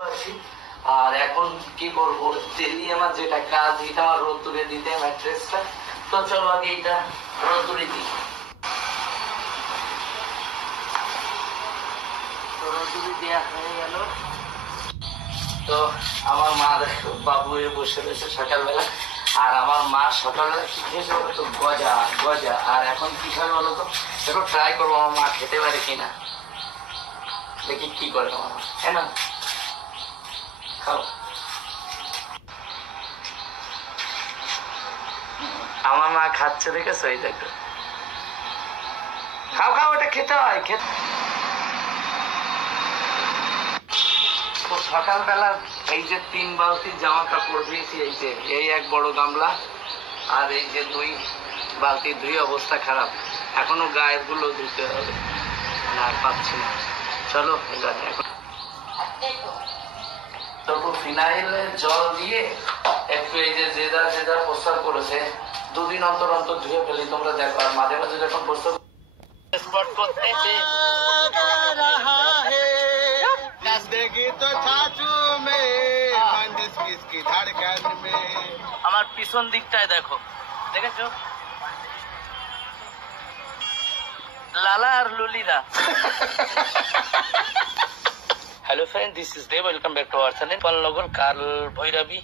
আর এখন কি করবো, ডেলি আমার যেটা কাজ এটা আমার রোদ্দুরে দিতে ম্যাট্রেসটা। তো চলো আগে এটা রোদ্দুরে দিই। রোদ্দুরে দেওয়া হয়ে গেল। তো আমার মা দেখো বাবু বসে রয়েছে সকালবেলা, আর আমার মা সকালবেলা কি খেয়েছে বলো তো? গজা গজা। আর এখন কি খাবে বলো তো? একটু ট্রাই করবো আমার মা খেতে পারে কিনা, দেখি কি করে আমার মা। হ্যাঁ না, খাও। আমার মা খাচ্ছে, দেখেছো? এই দেখো, খাও খাও, ওটা খেতে হয়। সকালবেলা এই যে 3 বালতি জামা কাপড় ধুয়েছি, এই যে এই এক বড় গামলা, আর এই যে 2 বালতি ধুয়ে অবস্থা খারাপ। এখনো গায়ের গুলো ধুতে হবে, আর পাচ্ছি না। চলো এখন তবু ফিনাইলের জল দিয়ে একটু এই যে যেদা যেদা প্রস্তাব করেছে 2 দিন অন্তর অন্তর ধুয়ে ফেলি। তোমরা দেখো, আর মাঝে মাঝে যখন প্রস্তাব স্পট করতেছে আমার পিছন দিকটায় দেখো, দেখেছো লালা আর লুলিরা। Hello friend, this is Dev, welcome back to our channel Palnagar Kal Bhairavi,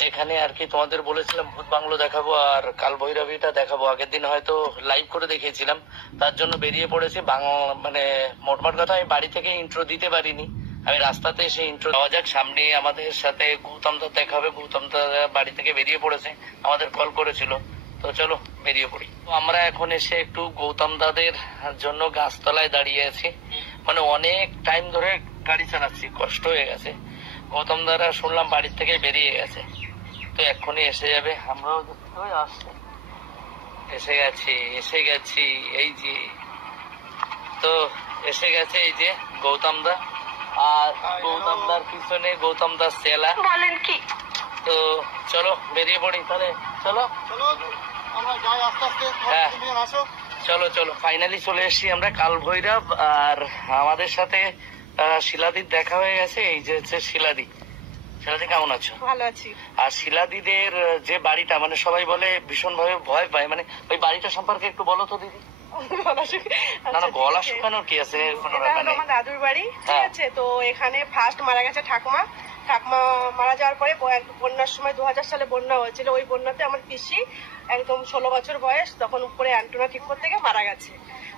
যেখানে আর কি তোমাদের বলেছিলাম ভূত বাংলো দেখাবো আর কাল ভৈরবীটা দেখাবো। আগের দিন হয়তো লাইভ করে দেখিয়েছিলাম, তার জন্য বেরিয়ে পড়েছি। মানে মোটমাট কথা, আমি বাড়ি থেকে ইন্ট্রো দিতে পারিনি, আমি রাস্তাতে এসে ইন্ট্রো দেওয়া যাক। সামনে আমাদের সাথে গৌতম দা দেখা হবে। গৌতম দা বাড়ি থেকে বেরিয়ে পড়েছে, আমাদের কল করেছিল। তো চলো বেরিয়ে পড়ি। তো আমরা এখন এসে একটু গৌতম দাদের জন্য গাছতলায় দাঁড়িয়ে আছি। মানে অনেক টাইম ধরে গাড়ি চালাচ্ছি, কষ্ট হয়ে গেছে। গৌতম দারা শুনলাম বাড়ির থেকে বেরিয়ে গেছে, তো এক্ষুনি এসে যাবে। আমরাও আসছি, এসে গেছি এই যে। তো এসে গেছে এই যে গৌতম দা, আর গৌতম দার পিছনে গৌতম দার চেলা। বলেন কি? তো চলো বেরিয়ে পড়ি তাহলে। চলো হ্যাঁ চলো চলো, ফাইনালি চলে এসেছি আমরা কাল ভৈরব। আর আমাদের সাথে শিলাদির দেখা হয়ে গেছে। এই যে হচ্ছে শিলাদি। শিলাদি কেমন আছো? ভালো আছি। আর শিলাদিদের যে বাড়িটা, মানে সবাই বলে ভীষণ ভাবে ভয় পায়, মানে ওই বাড়িটা সম্পর্কে একটু বলো তো দিদি। না না, গলা শুকানোর কি আছে? আমার দাদুর বাড়ি, ঠিক আছে। তো এখানে ফার্স্ট মারা গেছে ঠাকুমা। ঠাকুমা মারা যাওয়ার পরে বন্যার সময় 2000 সালে বন্যা হয়েছিল। ওই বন্যাতে আমার পিসি একদম 16 বছর বয়স, তখন উপরে অ্যান্টোনা ঠিক করতে গিয়ে মারা গেছে।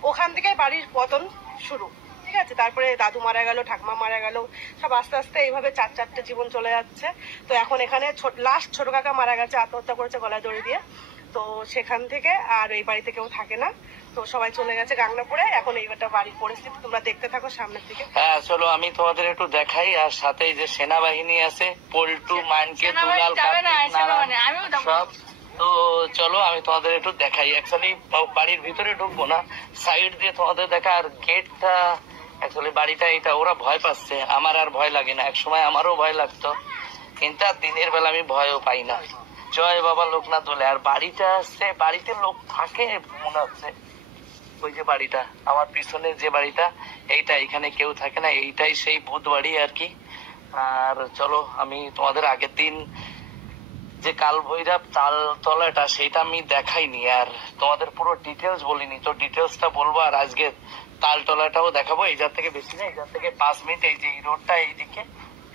ওখান থেকে বাড়ির পতন শুরু, ঠিক আছে। তারপরে দাদু মারা গেল, ঠাকুমা মারা গেল, সব আস্তে আস্তে এইভাবে 4-4টে জীবন চলে যাচ্ছে। তো এখন এখানে লাস্ট ছোট কাকা মারা গেছে, আত্মহত্যা করেছে গলায় দড়ি দিয়ে। তো সেখান থেকে আর এই বাড়িতে কেউ থাকে না, তো সবাই চলে গেছে গাংনাপুরে। এখন এইবারটা বাড়ির পরিস্থিতি তোমরা দেখতে থাকো সামনের দিকে। হ্যাঁ চলো, আমি তোমাদের একটু দেখাই। আর সাথে যে সেনাবাহিনী আছে, পল্টু, মানকে, দুলাল, সব। তো চলো আমি তোমাদের একটু দেখাই। অ্যাকচুয়ালি বাড়ির ভিতরে ঢুকবো না, সাইড দিয়ে তোমাদের দেখা। আর গেটটা অ্যাকচুয়ালি বাড়িটা এটা, ওরা ভয় পাচ্ছে, আমার আর ভয় লাগে না। একসময় আমারও ভয় লাগতো, কিন্তু আর দিনের বেলা আমি ভয়ও পাই না। জয় বাবা লোকনাথ বলে। আর বাড়িটা আছে, বাড়িতে লোক থাকে মনে হচ্ছে। ওই যে বাড়িটা আমার পিছনে, যে বাড়িটা এইটা, এখানে কেউ থাকে না। এইটাই সেই ভূত বাড়ি আর কি। আর চলো, আমি তোমাদের আগের দিন যে কাল ভৈরব তালতলাটা, সেইটা আমি দেখাইনি, আর তোমাদের পুরো ডিটেলস বলিনি। তো ডিটেলসটা বলবো, আর আজকে তালতলাটাও দেখাবো। এই যার থেকে বেশি না, এই যার থেকে 5 মিনিট। এই যে রোডটা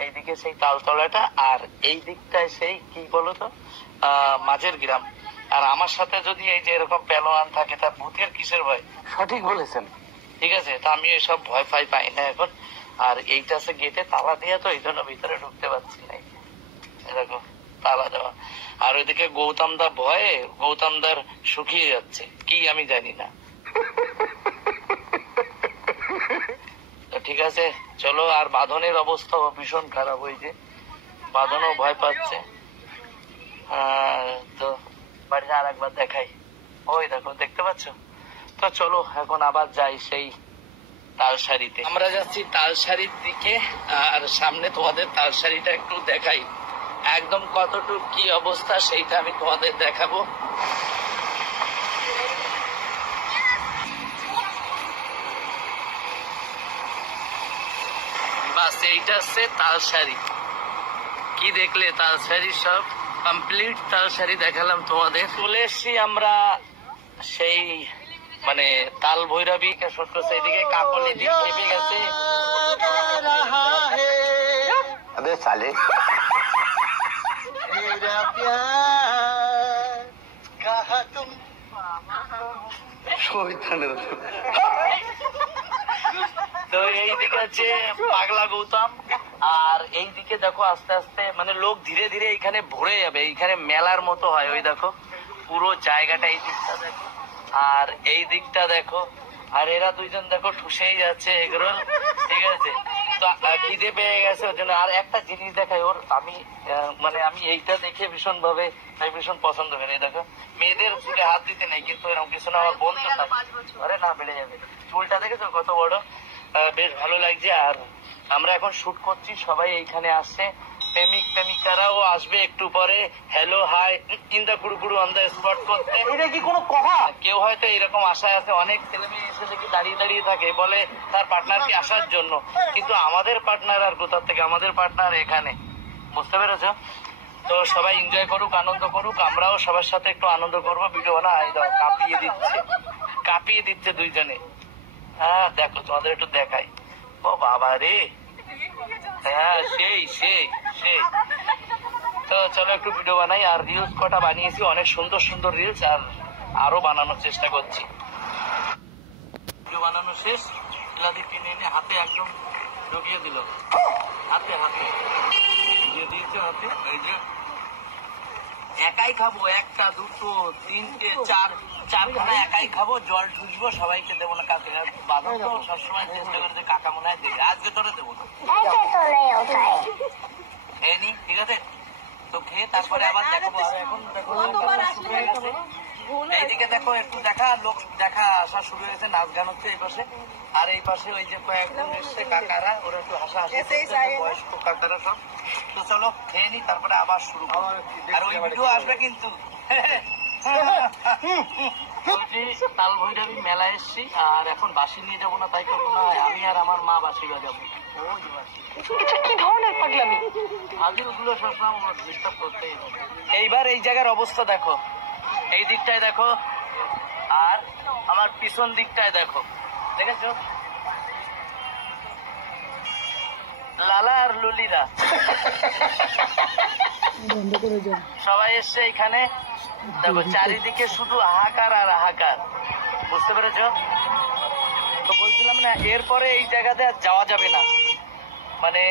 এইদিকে সেই তালতলাটা, আর এই দিকটায় সেই কি বলতো মাঝের গ্রাম। আর আমার সাথে যদি এই যে এরকম পেলোয়ান থাকে, তা ভূতের কিসের ভয়? সঠিক বলেছেন, ঠিক আছে। তা আমি এসব ভয় পাই না এখন। আর এইটা আছে গেটে তালা দিয়ে, তো এই জন্য ভিতরে ঢুকতে পারছি না। এরকম তালা দেওয়া। আর ওইদিকে গৌতম দা ভয়ে, গৌতম দার শুকিয়ে যাচ্ছে কি আমি জানি না। ঠিক আছে চলো। আর বাঁধনের অবস্থা ভীষণ খারাপ, ওই যে বাঁধনও ভয় পাচ্ছে। তো বাড়িটা আর একবার দেখাই, ওই দেখো, দেখতে পাচ্ছ? তো চলো এখন আবার যাই সেই তালসারিতে। আমরা যাচ্ছি তালসারির দিকে, আর সামনে তোমাদের তালসারিটা একটু দেখাই। একদম কতটুকু কি অবস্থা সেইটা আমি তোমাদের দেখাবো। বাস এইটা হচ্ছে তাল শাড়ি। কি দেখলে? তাল শাড়ি সব কমপ্লিট তাল শাড়ি দেখালাম তোমাদের। চলে এসছি আমরা সেই মানে তাল ভৈরবী সত্য সেইদিকে কাকলি দিক চেপে গেছে। अबे साले मेरा प्यार कहा तुम তো এইদিকে হচ্ছে পাগলা গৌতম, আর এইদিকে দেখো আস্তে আস্তে মানে লোক ধীরে ধীরে এখানে ভরে যাবে। এইখানে মেলার মতো হয়, ওই দেখো পুরো জায়গাটা এই দিকটা দেখো আর এই দিকটা দেখো। আর এরা দুইজন দেখো ঠুসেই যাচ্ছে এগুলো, ঠিক আছে। তো খিদে পেয়ে গেছে ওর জন্য। আর একটা জিনিস দেখাই ওর, আমি মানে আমি এইটা দেখে ভীষণ ভাবে ভীষণ পছন্দ করি। দেখো মেয়েদের চুলে হাত দিতে নেই, কিন্তু এরকম কিছু না, আমার বন্ধু থাকে। আরে না, বেড়ে যাবে। চুলটা দেখেছো কত বড়, বেশ ভালো লাগছে। আর আমরা এখন শুট করছি, সবাই এইখানে আসছে, প্রেমিক প্রেমিকারাও আসবে একটু পরে। হ্যালো হাই ইন দা কুড়ুকুড়ু অন দা স্পট করতে। এটা কি কোনো কথা? কেউ হয়তো এরকম আশায় আছে, অনেক ছেলে মেয়ে এসে দেখি দাঁড়িয়ে দাঁড়িয়ে থাকে, বলে তার পার্টনারকে আসার জন্য, কিন্তু আমাদের পার্টনার আর কোথা থেকে, আমাদের পার্টনার এখানে, বুঝতে পেরেছো? তো সবাই এনজয় করুক, আনন্দ করুক, আমরাও সবার সাথে একটু আনন্দ করবো। ভিডিও না কাঁপিয়ে দিচ্ছে দুইজনে। হ্যাঁ দেখো তোমাদের একটু দেখাই। ও বাবা রে, হ্যাঁ সেই সেই সেই। তো চলো একটু ভিডিও বানাই। আর রিলস কটা বানিয়েছি, অনেক সুন্দর সুন্দর রিলস, আর আরো বানানোর চেষ্টা করছি। ভিডিও বানানো শেষ, এলাদি কিনে এনে হাতে একদম ঢুকিয়ে দিল, হাতে হাতে দিয়ে দিয়েছে হাতে। এই যে একাই খাবো, একটা দুটো তিনটে চারখানা একাই খাবো, জল ঢুকবো, সবাইকে দেবো না। কাকে বাদল তো সবসময় চেষ্টা করে যে কাকা মনে হয় দেবে, আজকে তোরা দেবো তো খেয়ে নি, ঠিক আছে? তো খেয়ে তারপরে আবার দেখাবো। আর এখন দেখো শুরু হয়ে গেছে, এইদিকে দেখো একটু লোক দেখা আসা শুরু হয়েছে, নাচ গান হচ্ছে এই পাশে। আর এই পাশে ওই যে কয়েকজন এসছে কাকারা, ওরা একটু হাসাহাসি করছে, বয়স্ক কাকারা সব। তো চলো খেয়ে নি, তারপরে আবার শুরু করবো। আর ওই ভিডিও আসবে কিন্তু। তাল ভৈরবী মেলা এসছি, আর এখন বাঁশি নিয়ে যাবো না, তাই করবো না, আমি আর আমার মা বাঁশি বাজাবো। কি ধরনের পাগলামি, আগে ওগুলো সবসময় ডিস্টার্ব করতেই। এইবার এই জায়গার অবস্থা দেখো, এই দিকটায় দেখো আর আমার পিছন দিকটায় দেখো, দেখেছো? লালা আর লুলিরা সবাই এসছে এখানে। দেখো চারিদিকে শুধু হাহাকার আর হাহাকার, বুঝতে পেরেছো? তো বলছিলাম না, এরপরে এই জায়গাতে আর যাওয়া যাবে না, মানে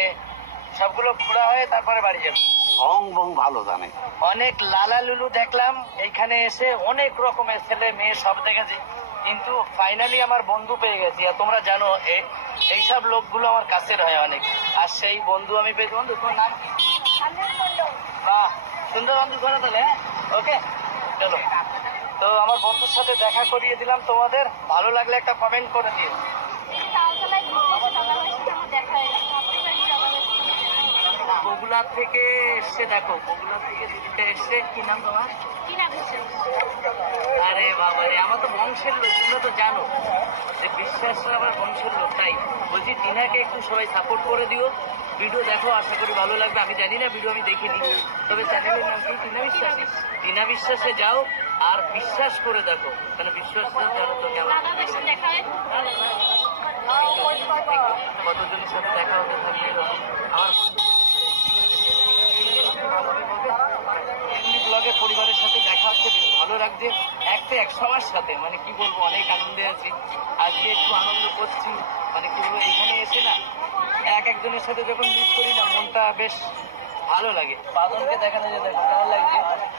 সবগুলো ঘোরা হয়ে তারপরে বাড়ি যাবে। অং বং ভালো জানে। অনেক লালা লুলু দেখলাম এইখানে এসে, অনেক রকমের ছেলে মেয়ে সব দেখেছি, কিন্তু ফাইনালি আমার বন্ধু পেয়ে গেছি। আর তোমরা জানো এইসব লোকগুলো আমার কাছের হয় অনেক, আর সেই বন্ধু আমি পেয়েছি। বন্ধু তোমার নাম কি? বাহ, সুন্দর বন্ধু ধরে তাহলে। হ্যাঁ ওকে, চলো। তো আমার বন্ধুর সাথে দেখা করিয়ে দিলাম তোমাদের, ভালো লাগলে একটা কমেন্ট করে দিও। বগুলা থেকে এসছে, দেখো বগুলা থেকে দিদিটা এসছে। কি নাম তোমার? আরে বাবা রে, আমার তো বংশের লোক, তোমরা তো জানো যে বিশ্বাসটা আমার বংশের লোক। তাই বলছি টিনাকে একটু সবাই সাপোর্ট করে দিও, ভিডিও দেখো, আশা করি ভালো লাগবে। আমি জানি না, ভিডিও আমি দেখিনি, তবে চ্যানেলের নাম কি? টিনা বিশ্বাসী। টিনা বিশ্বাসে যাও আর বিশ্বাস করে দেখো, কেন বিশ্বাস জানো তো কেমন। কতজনের সাথে দেখা হতে থাকলে আমার ব্লগে পরিবারের সাথে দেখা হচ্ছে, ভালো লাগছে। সবার সাথে মানে কি বলবো, অনেক আনন্দে আছি আজকে, একটু আনন্দ করছি। মানে কি বলবো, এখানে এসে না একজনের সাথে যখন মিট করি না, মনটা বেশ ভালো লাগে। বাদলকে দেখানো যায়, দেখো কেমন লাগছে।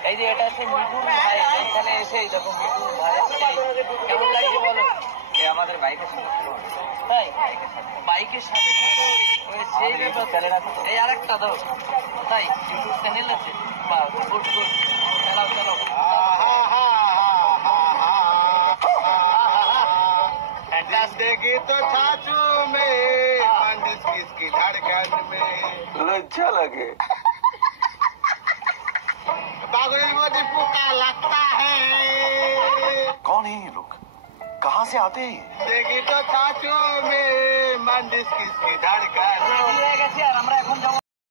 এই যে এটা হচ্ছে মিঠুন ভাই, এখানে এসে দেখো মিঠুন ভাই, কেমন লাগছে বলো? আমাদের বাইকের সাথে, তাই বাইকের সাথে সেই ব্যাপার চ্যানেল আছে। এই আরেকটা দাও, তাই ইউটিউব চ্যানেল আছে। বাহ, গুড গুড, চালাও চালাও। जिंदगी तो छाछू में मंदिर किसकी धड़कन में लज्जा लगे पागल मुझे पुकार लगता है। कौन है ये लोग? कहाँ से आते हैं देखी তো ছাঁচু মে মন্দিস কিসকি ধড়কন হয়ে গেছে আর আমরা এখন যাবো